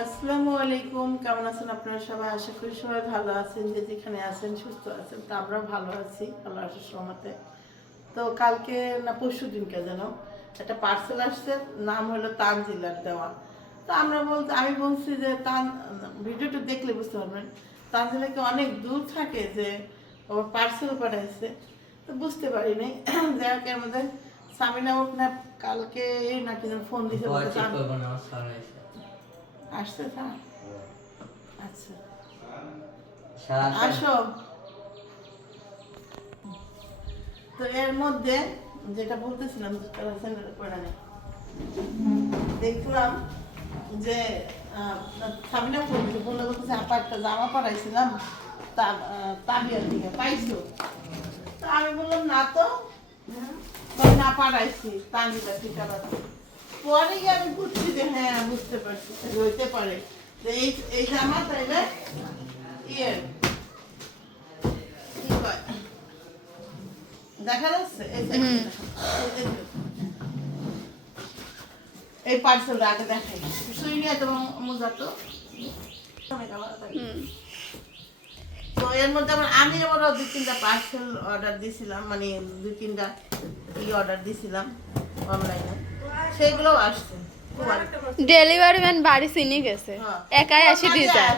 আসসালামু আলাইকুম, কেমন আছেন আপনারা সবাই? আশা করি সবাই ভালো আছেন, যে যেখানে আছেন সুস্থ আছেন। তো আমরা ভালো আছি আল্লাহর রহমতে। তো কালকে না পরশু দিনকে যেন একটা পার্সেল আসছে, নাম হলো তানজিলার দেওয়া। তো আমি বলছি যে ভিডিওটা দেখলে বুঝতে পারবেন তানজিলা কি অনেক দূর থাকে, যে ওর পার্সেল পাঠাইছে। তো বুঝতে পারি নাই যাই হোক, এর মধ্যে সামিনা উঠ না কালকে নাকি ফোন দিছে, আসছে তা আচ্ছা আসো। তো এর মধ্যে যেটা বলতেছিলাম দেখলাম যে সাবিনা বললে বলতেছে আপা একটা জামা পাঠাইছিলাম তাবিয়ার দিকে পাইছো? তো আমি বললাম না তো, না পাঠাইছি তানজিলা ঠিকানা। পরে গিয়ে আমি বুঝছি যে হ্যাঁ বুঝতে পারছি, হইতে পারে যে এই জামা তাইলে ইয়ে কি কয় দেখা যাচ্ছে এই পার্সেলটা আগে দেখাই সুই নিয়ে তো মোজা তো। তো এর মধ্যে আমি আবারও 2-3টা পার্সেল অর্ডার দিয়েছিলাম, মানে 2-3টা অর্ডার দিয়েছিলাম অনলাইনে, সেগুলোও আসছে। ডেলিভারি ম্যান বাড়ি চিনি গেছে, একাই এসে দিয়ে যায়।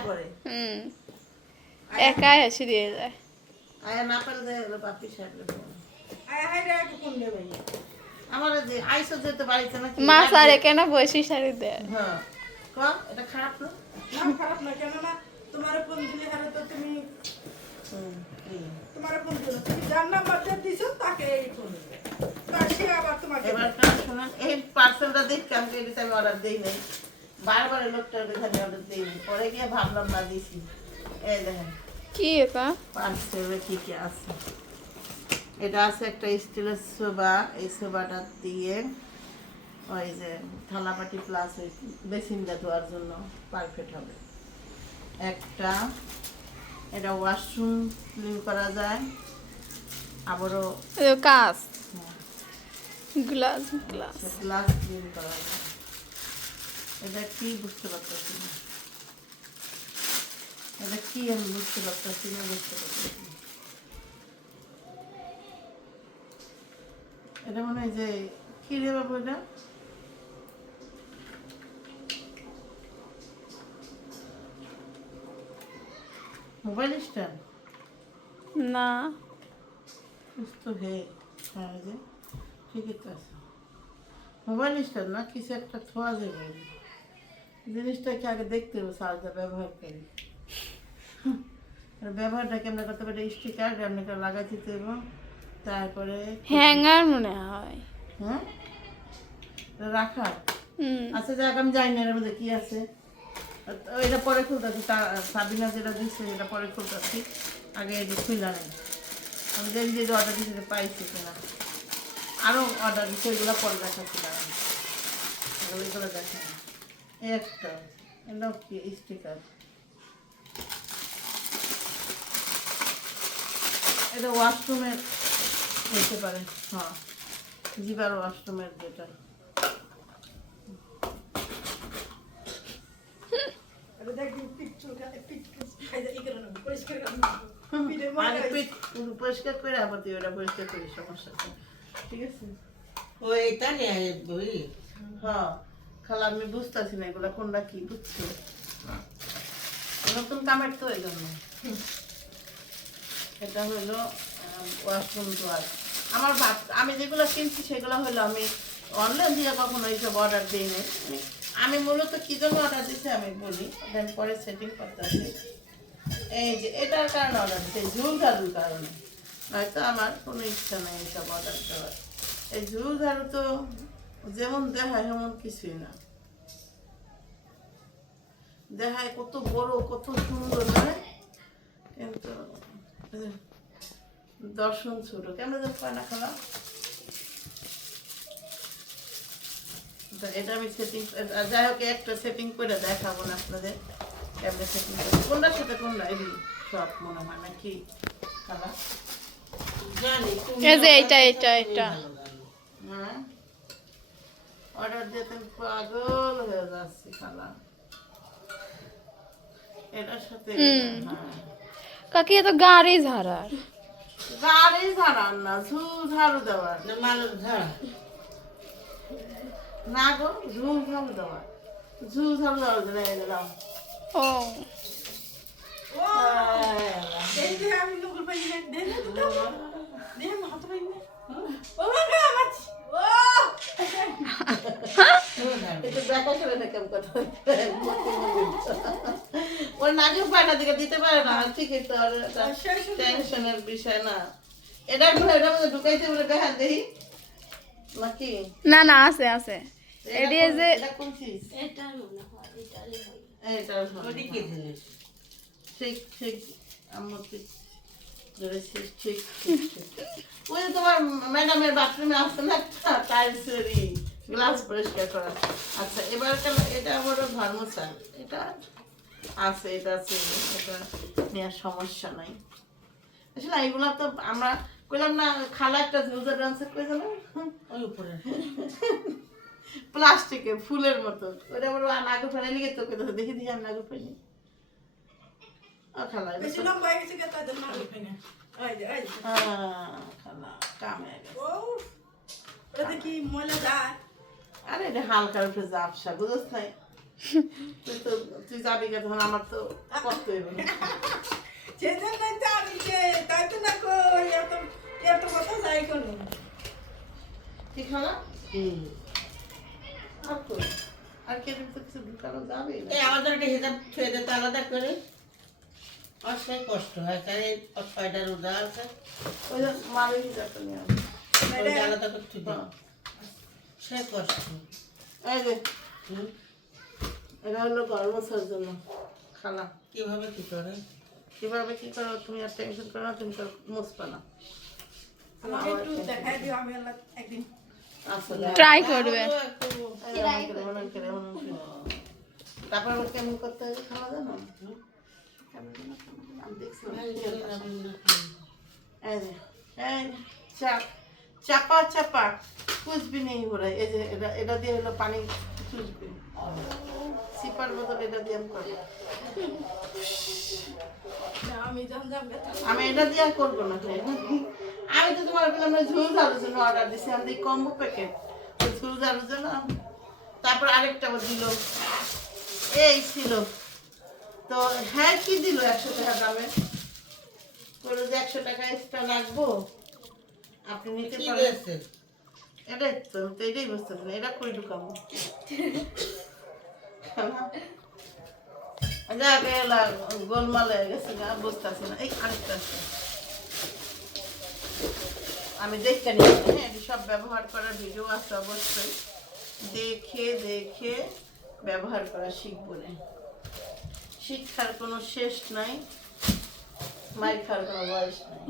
একাই এসে দিয়ে যায়। আয়া না পারলে হলো বাপি সাহেব আমার যে আইসো যেতে বাড়িতে নাকি মা স্যার কেন বসি শাড়ি দেয়? হ্যাঁ ক এটা খারাপ না? না খারাপ না, কেন না? তোমার ফোন দিলে হারে তো তুমি তোমার ফোন দিলে তুমি যার নাম্বার দিছো তাকে এই ফোন দিবে, তার সে আবার তোমাকে এবার শুনুন, এই পার্সেলটা দেখতে আমি এডিতে আমি অর্ডার দেই নাই, বারবার লোকটার এখানে অর্ডার দেই নাই, পরে গিয়ে ভাবলাম না দিছি। এই দেখেন কি এটা পার্সেলে কি কি আছে। এটা আছে একটা স্টিলের সোবা, এই সোবাটা দিয়ে ওই যে থালাবাটি প্লাস ওই বেসিনটা ধোয়ার জন্য পারফেক্ট হবে। একটা এটা ওয়াশরুম ক্লিন করা যায়, আবারও কাজ গ্লাস গ্লাস গ্লাস ক্লিন করা যায়। এটা কি বুঝতে পারতেছি না, এটা কি আমি বুঝতে পারতেছি না, এটা মনে হয় যে কি রে বাবু, এটা মোবাইল স্ট্যান্ড না, সুস্থ হে, হ্যাঁ যে ঠিকই তো আছে। মোবাইল স্ট্যান্ড না, কিছু একটা থোয়া যাবে, জিনিসটা কি আগে দেখতে হবে সাজটা ব্যবহার করি। ব্যবহারটা কেমন করতে পারে, স্টিকার কেমন করে লাগাই দিতে হবে, তারপরে হ্যাঙ্গার মনে হয়। হ্যাঁ রাখা আচ্ছা, যাক আমি জানি না এর মধ্যে কি আছে। এটা পরে খুলতেছি, সাবিনা যেটা দিচ্ছে সেটা পরে খুলতেছি, আগে এটা খুলে নেই। আমি দেখি যে অর্ডার দিতে পাইছি কিনা, আরও অর্ডার দিচ্ছে ওইগুলো পরে দেখাচ্ছিলাম, ওইগুলো দেখেন। একটা এটাও কি স্টিকার, এটা ওয়াশরুমের হতে পারে, হ্যাঁ জিবার ওয়াশরুমের যেটা। পরিষ্কার করে আবার দিই, ওটা পরিষ্কার করি, সমস্যা ঠিক আছে। হ্যাঁ খালা আমি বুঝতেছি না এগুলো কোনটা কি, বুঝছি নতুন কামের তো এই জন্য। এটা হলো ওয়াশরুম ডোয়ার। আমি যেগুলো কিনছি সেগুলো হলো আমি অনলাইন দিয়ে কখনো এইসব অর্ডার দিই নাই। আমি মূলত কি জন্য অর্ডার দিচ্ছি আমি বলি, দেন পরে সেটিং করতে আসি। এই যে এটার কারণে অর্ডার দিচ্ছি, ঝুল ঝাড়ুর কারণে, নয়তো আমার কোনো ইচ্ছা নেই এইসব অর্ডার দেওয়ার। এই ঝুল ঝাড়ু তো যেমন দেখায় এমন কিছুই না, দেখায় কত বড় কত সুন্দর হয়, কিন্তু দর্শন ছোট, কেমন পায় না খালা। এটা আমি সেটিং, যাই হোক একটা সেটিং করে দেখাবো না আপনাদের কেমন সেটিং করে, কোনটার সাথে কোনটা এগুলি সব মনে হয় না কি খালা জানি। এটা হ্যাঁ অর্ডার দিতে পাগল হয়ে যাচ্ছি খালা। এটার সাথে হ্যাঁ কাকি এ তো গাড়ি ঝাড়ার গাড়ি ঝাড়ার না ঝাড়ু দেওয়ার মানুষ ঝাড়া না গো ঝাড়ু দেওয়ার ঝাড়ু দেওয়ার জন্য এই দিলাম ও ও এই যে আমি নকল পাই না দে না দুটো দে আমি হাত পাই না ও বাবা আমার ও একটু ব্যাকা করে না কেমন কথা ওর নাকের পায়না দিকে দিতে পারে না ঠিকই তো আর টেনশনের বিষয় না এটা মধ্যে ঢুকাইতে বলে দেখা দেখি নাকি না না আছে আছে এডি যে এটা কোন চিজ এটা মনে হয় এটারই হয় এটা ওটি কি জিনিস ঠিক ঠিক আম্মু ঠিক ধরেছি ঠিক ঠিক ঠিক ওই যে তোমার ম্যাডামের বাথরুমে আসছে না একটা টাইলসেরই গ্লাস পরিষ্কার করা আচ্ছা এবার এটা আমার ঘর মোছা এটা আছে এটা আছে এটা নেওয়ার সমস্যা নাই আসলে এগুলো তো আমরা কইলাম না খালা একটা ঝুলঝার ডান্সার কইছিল ওই উপরে প্লাস্টিকে ফুলের মতো ওটা আবার নাগর ফেলে লিখে তো কইতো দেখি দিই আমি নাগর ফেলি ও খালা বেশি লম্বা হয়ে গেছে কেতা দেন না পাই না এই যে খালা কামে গেছে ও ওটা কি ময়লা যায় আরে এটা হালকার উপরে জাপসা বুঝছ নাই তুই যাবি কে তখন আমার তো কষ্ট হইব না যেদিন নাই তো আমি যে তাই তো না কই এত কথা যাই করব ঠিক হলো হুম আর তো আর কে তো কিছু ঢুকানো যাবে না এই আমাদের একটা হিসাব ছুঁয়ে দিতে আলাদা করে অনেক কষ্ট হয় কারণ ছয়টা রোজা আছে ওই যে মারে হিসাবটা নিয়ে আসবে ওই আলাদা করে ছুঁয়ে হ্যাঁ। সে কষ্ট এই যে হুম এটা হলো গরম জন্য খালা কিভাবে কি করে কিভাবে কি করো তুমি আর টেনশন করো না তুমি তো মুসপা না আমাকে একটু দেখাই দিও আমি একদিন আসলে ট্রাই করবে তারপর আবার কেমন করতে হবে খাওয়া জানো আমি দেখছি এই যে চাপ চাপা চাপা कुछ भी नहीं हो रहा है এই যে এটা দিয়ে হলো পানি চুষবে সিপার বদল এটা দিয়ে আমি করব আমি যখন যাব আমি এটা দিয়ে আর করবো না আমি তো তোমার বললাম না ঝুল ঝাড়ুর জন্য অর্ডার দিছি আমি কম্বো প্যাকেট ঝুল ঝাড়ুর জন্য তারপর আরেকটা দিল এই ছিল তো হ্যাঁ কি দিল 100 টাকা দামে বললো যে 100 টাকা এক্সট্রা লাগবো আপনি নিতে কি পারেন দিয়েছে এটাই তো আমি তো এটাই বুঝতে পারি না এটা কই ঢুকাবো যাক এলা গোলমাল হয়ে গেছে না বুঝতেছি না এই আরেকটা আছে আমি দেখতে নিচ্ছি হ্যাঁ এটি সব ব্যবহার করার ভিডিও আছে অবশ্যই দেখে দেখে ব্যবহার করা শিখবো না শিক্ষার কোনো শেষ নাই মাইর খাওয়ার কোনো বয়স নাই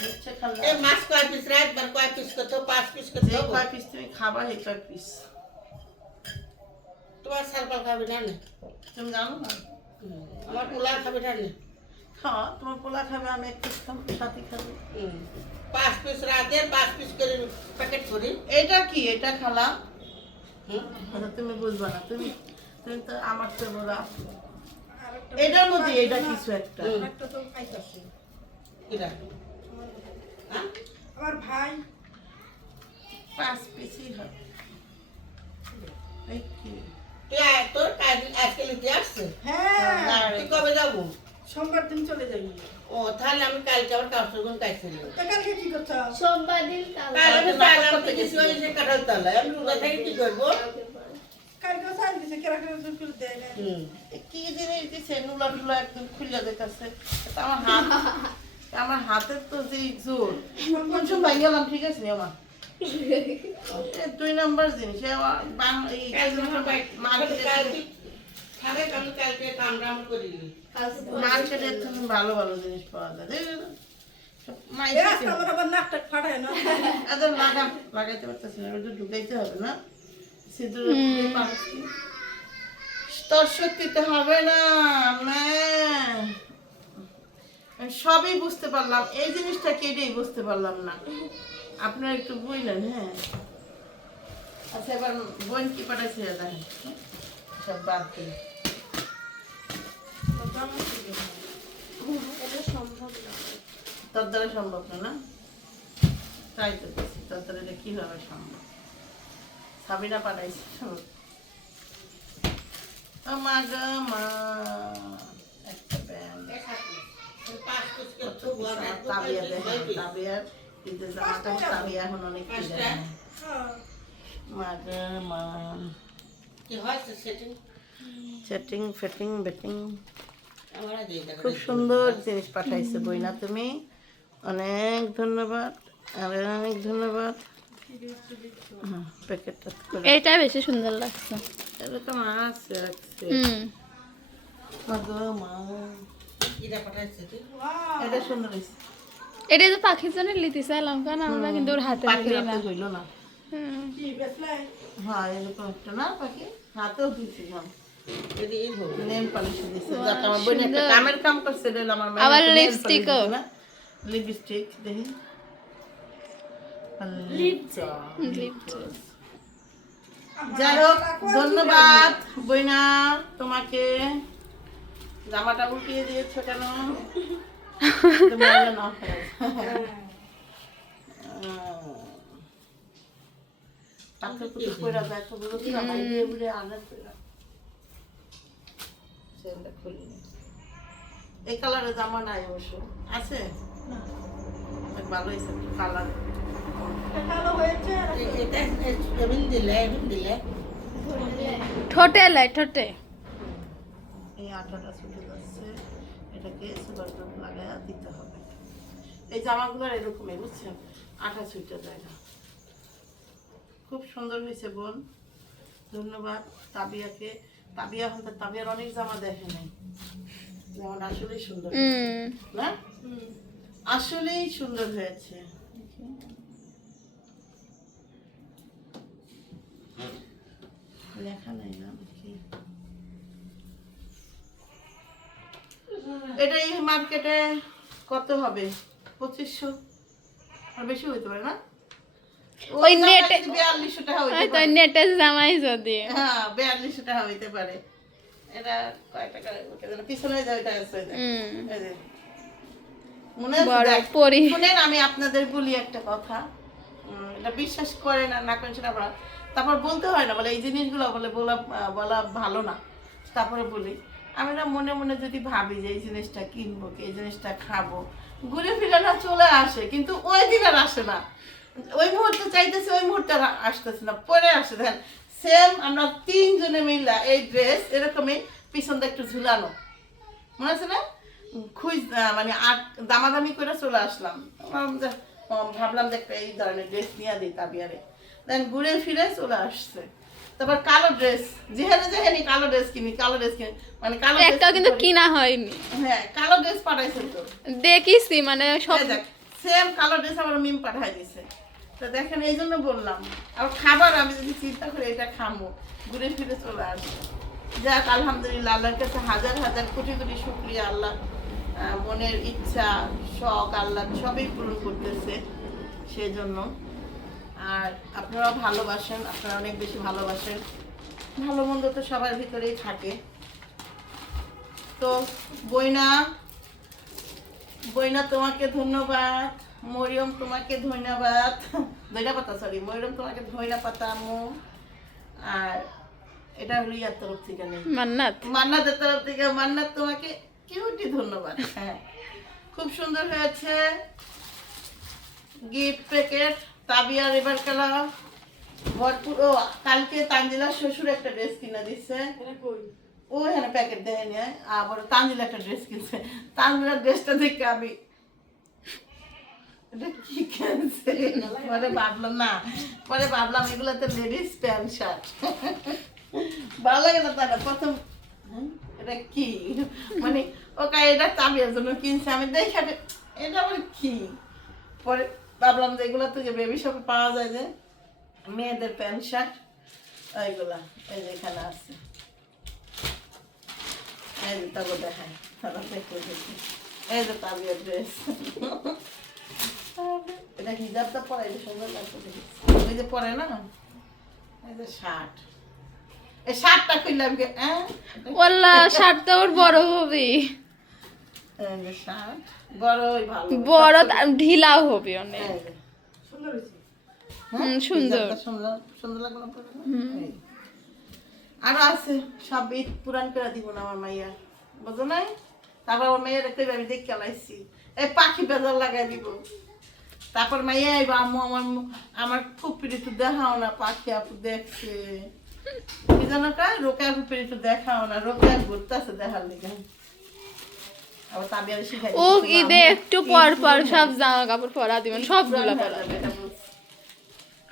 বুঝছে খালা এই মাছ কয় পিস রাত বার কয় পিস কত 5 পিস কত যে কয় পিস তুমি খাবা এই কয় পিস তোমার সালপাল খাবে না না তুমি জানো না আমার পোলা খাবে না না হ্যাঁ তোমার পোলা খাবে আমি এক পিস খাবো সাথী খাবে 5 পিস রাতের 5 পিস করে প্যাকেট করি এটা কি এটা খালা হুম আচ্ছা, তুমি বুঝবা না তুমি তুমি তো আমার তো বড় আপু। আরেকটা এটার মধ্যে এটা কিছু একটা একটা তো খাইতাছি কিরা হ্যাঁ আমার ভাই 5 পিসই হবে এই কি তুই আয় তোর কাজ আজকে লিখে আসছে হ্যাঁ তুই কবে যাবো সোমবার দিন চলে যাবি ও তাহলে আমি কালকে আবার কাউসরগুন কাইছিল তো কালকে কি করছ সোমবার দিন কালকে তাহলে আমি কিছু এসে কাটাল তাহলে আমি রোজা থেকে কি করবো কালকে সাইন দিছে কেরা কেরা করে দেয় না হুম এ কি জিনিস দিছে নুলা টুলা একদম খুলে দিতেছে এটা আমার হাতের তো যে জোর কোন সময় গেলাম ঠিক আছে নি আমার 2 নাম্বার জিনিস এই কালকে কামরাম করি মার্কেটের থেকে ভালো ভালো জিনিস পাওয়া যায় এ রাস্তা বরাবর নাকটা ফাটায় না এদের লাগাইতে পারতেছি না একটু ঢুকাইতে হবে না সিঁদুর তোর সত্যিতে হবে না আমি সবই বুঝতে পারলাম এই জিনিসটা কেটেই বুঝতে পারলাম না আপনারা একটু বুঝলেন হ্যাঁ আচ্ছা এবার বোন কি পাঠাইছে দেখেন সব বাদ দিন এটা সম্ভব না। তোর দ্বারা সম্ভব না, না? তাই তো বলছি, তোর দ্বারা এটা কিভাবে সম্ভব? সাবিনা পাঠাইছে। মা গো মা, একটা ব্যান্ড তাবিয়া দেখেন, তাবিয়ার কিন্তু জামাটা তাবিয়া এখন অনেক কি জানে। মা গো মা, কি হয়েছে সেটিং? সেটিং ফেটিং বেটিং আমরা দিই না। খুব সুন্দর জিনিস পাঠাইছে বইনা, তুমি অনেক ধন্যবাদ, অনেক ধন্যবাদ। প্যাকেটটা করে এইটা বেশি সুন্দর লাগছে। এরকম আছে রাখছে। মা গো মা, এটা পাঠাইছে তুই? এটা সুন্দর হয়েছে। এটা তো পাখির জন্য লিতে চাইলাম, কারণ আমরা কিন্তু ওর হাতে পাখি দিই না। রাখতে হইল না। হুম। কি বেসলে? হ্যাঁ এরকম একটা না পাখি হাতেও দিয়েছি। এটি এই হলো। নেল পালিশ দিয়েছে, যাতে আমার বোন একটা কামের কাম করছে। এটা হলো আমার আবার নাইল পালিশ লিপস্টিকও। দিছে না? লিপস্টিক দেখি লিপস্টিক। যাই হোক, ধন্যবাদ বইনা তোমাকে। জামাটা উঠিয়ে দিয়েছো কেন? তোমার জন্য। পাথর কুচি কইরা যায় তো বলো কি না, বাইরে উড়ে আনার কইরা। সেটা খুলিনি। এই কালারের জামা নাই অবশ্য, আছে? অনেক ভালো হয়েছে কালার। ভালো হয়েছে। এটা এমন দিলে ঠোঁটে লাই, ঠোঁটে। এই আটাটা ছুটে যাচ্ছে, এটাকে সুপার গ্লু লাগায়া দিতে হবে। এই জামাগুলোর এরকমই, বুঝছেন, আটা ছুটে যায় না। খুব সুন্দর হয়েছে বোন, ধন্যবাদ তাবিয়াকে। তাবিয়া এখন তো তাবিয়ার অনেক জামা দেখে নাই, যেমন আসলেই সুন্দর না? আসলেই সুন্দর হয়েছে। লেখা নাই না দেখি। এটা এই মার্কেটে কত হবে? 2500 আর বেশি হইতে পারে না? ওই নেটে 4200 টাকা হইতে ওই তো পারে। নেটে জামাই যদি। হ্যাঁ 4200 টাকা হইতে পারে। এটা কয় টাকা ওকে জানো, পিছনে যায় এটা আছে এই যে। মনে আছে? বড় দেখ, পরি। শুনেন আমি আপনাদের বলি একটা কথা, এটা বিশ্বাস করে না না করেন সেটা আপনারা, তারপর বলতে হয় না, বলে এই জিনিসগুলো বলে বলা ভালো না। তারপরে বলি, আমি না মনে মনে যদি ভাবি যে এই জিনিসটা কিনবো কি, এই জিনিসটা খাবো, ঘুরে ফিরে না চলে আসে, কিন্তু ওই দিন আর আসে না। ওই মুহূর্তে চাইতেছে, ওই মুহূর্তে আর আসতেছে না, পরে আসে। দেখেন সেম আমরা 3 জনে মিলা এই ড্রেস এরকমই পিছনটা একটু ঝুলানো, মনে আছে না? মানে দামাদামি করে চলে আসলাম। ভাবলাম যে একটা এই ধরনের ড্রেস নিয়ে দিই তাবিয়ারে, দেন ঘুরে ফিরে চলে আসছে। তারপর কালো ড্রেস, যেখানে কালো ড্রেস কিনি, কালো ড্রেস কিনি, মানে কালো একটাও কিন্তু কিনা হয়নি। হ্যাঁ কালো ড্রেস পাঠাইছে তো, দেখিছি মানে সব। সেম কালো ড্রেস আমার মিম পাঠাই দিছে। তো দেখেন এই জন্য বললাম, আর খাবার আমি যদি চিন্তা করি এটা খাবো, ঘুরে ফিরে চলে আসবে। যাক আলহামদুলিল্লাহ, আল্লাহর কাছে হাজার হাজার কোটি কোটি শুকরিয়া। আল্লাহ মনের ইচ্ছা শখ আল্লাহ সবই পূরণ করতেছে, সেজন্য। আর আপনারাও ভালোবাসেন, আপনারা অনেক বেশি ভালোবাসেন। ভালো মন্দ তো সবার ভিতরেই থাকে। তো বইনা তোমাকে ধন্যবাদ, মরিয়ম তোমাকে ধন্যবাদ, মরিয়ম তোমাকে ধন্যবাদ আম্মু। আর এটা হলো ইয়ার তরফ থেকে নেই, মান্নাতের তরফ থেকে। মান্নাত তোমাকে কিউটি ধন্যবাদ। হ্যাঁ খুব সুন্দর হয়েছে গিফট প্যাকেট। তাবিয়ার এবার কালা ভরপুর। ও কালকে তানজিলার শ্বশুর একটা ড্রেস কিনে দিচ্ছে, ও এখানে প্যাকেট দেয় নিয়ে। আবার তানজিলা একটা ড্রেস কিনছে, তানজিলার ড্রেসটা দেখে আমি এটা কি কিনছে পরে ভাবলাম এগুলোতে লেডিস প্যান্ট শার্ট ভালো লাগে না, তাই না? প্রথম এটা কি মানে ওকে এটা তাবিয়ার জন্য কিনছে, আমি দেখে এটা আবার কি। পরে ভাবলাম যে এগুলো তো যে বেবি শপে পাওয়া যায়, যে মেয়েদের প্যান্ট শার্ট, ওইগুলা এই যে এখানে আছে। এই যে তাকে দেখায়, এই যে তাবিয়ার ড্রেস। এটা হিজাবটা পরে এটা সুন্দর লাগছে, ওই যে পরে না, এই যে শার্ট, এই শার্টটা খুললাম ওল্লা শার্টটা ওর বড় হবে, শার্ট বড়ই ভালো, বড় ঢিলাও হবে অনেক। এই যে। সুন্দর হয়েছে। সুন্দর। ডিজাইনটা সুন্দর সুন্দর লাগলো না আপনাদের? এই। আরো আছে সব ঈদ পুরান করে দিব না আমার মাইয়া, বুঝো নাই? তারপর আমার মেয়ের একটা আমি দেখে লাইছি এই পাখি বেজার লাগাই দিব। তারপর মাইয়া আইবা আম্মু আমার ফুপির একটু দেখাও না, পাখি আপু দেখছে কি জানো কা রোকেয়া ফুপির একটু দেখাও না, রোকেয়া ঘুরতেছে দেখার লেগে। আবার তাবিয়ারে শিখাই ও ঈদে একটু পর পর সব জামা কাপড় পরা দিবেন, সবগুলা পরা দিবেন।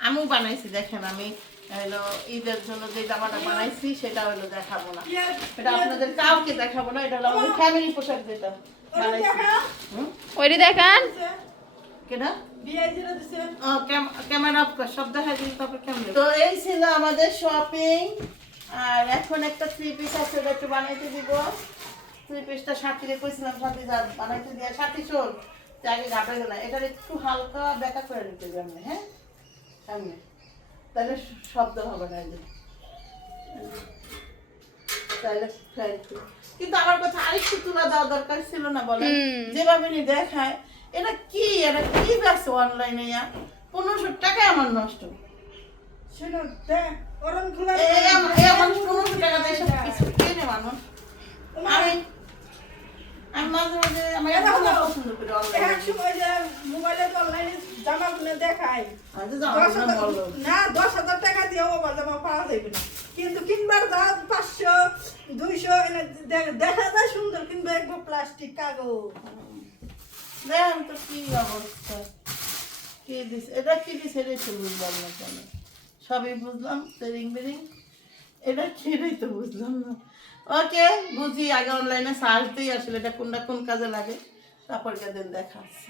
আমিও বানাইছি দেখেন, আমি হলো ঈদের জন্য যে জামাটা বানাইছি সেটা হলো দেখাবো না, এটা আপনাদের কাউকে দেখাবো না, এটা হলো আমাদের ফ্যামিলি পোশাক যেটা বানাইছি। হুম? ওইটি দেখান। কেডা? বিয়ে যেটা দিছে ও ক্যামেরা অফ কর, সব দেখা দিই তারপর কেমন। তো এই ছিল আমাদের শপিং, আর এখন একটা থ্রি পিস আছে ওটা একটু বানাইতে দিব। থ্রি পিসটা সাথীরে কইছিলাম সাথী যা বানাইতে দিয়া, সাথী শোন তুই আগে গাটাই না, এটার একটু হালকা বেঁকা করে নিতে যাবে, হ্যাঁ সামনে, তাহলে শব্দ হবে না। এই যে তাহলে কিন্তু আমার কথা আরেকটু তুলা দেওয়া দরকার ছিল না বলেন? যেভাবে নি দেখায় এটা কি বেছে অনলাইনে 1500 টাকা আমার নষ্ট। শুনো দেখ ওরন খোলা এই মানুষ 1500 টাকা দিয়ে সব কিছু কেনে মানুষ। আমি মাঝে মাঝে আমার এত পছন্দ করি অনলাইনে। এক সময় যে মোবাইলে অনলাইনে জামাগুলো দেখায় আজ জামা বললো 10,000 টাকা দিয়েও জামা পাওয়া যাবে না, কিন্তু কিনবার দাম 500 200 এনে দেখা যায় সুন্দর, কিন্তু একবার প্লাস্টিক কাগজ। দেখেন তো কি অবস্থা, কি দিছে এটা, কি দিছে এটাই তো বুঝলাম না কেন, সবই বুঝলাম সেরিং বেরিং, এটা কিটাই তো বুঝলাম না। ওকে বুঝি, আগে অনলাইনে সার্চ দিই আসলে এটা কোনটা কোন কাজে লাগে, তারপর দিন দেখাচ্ছি।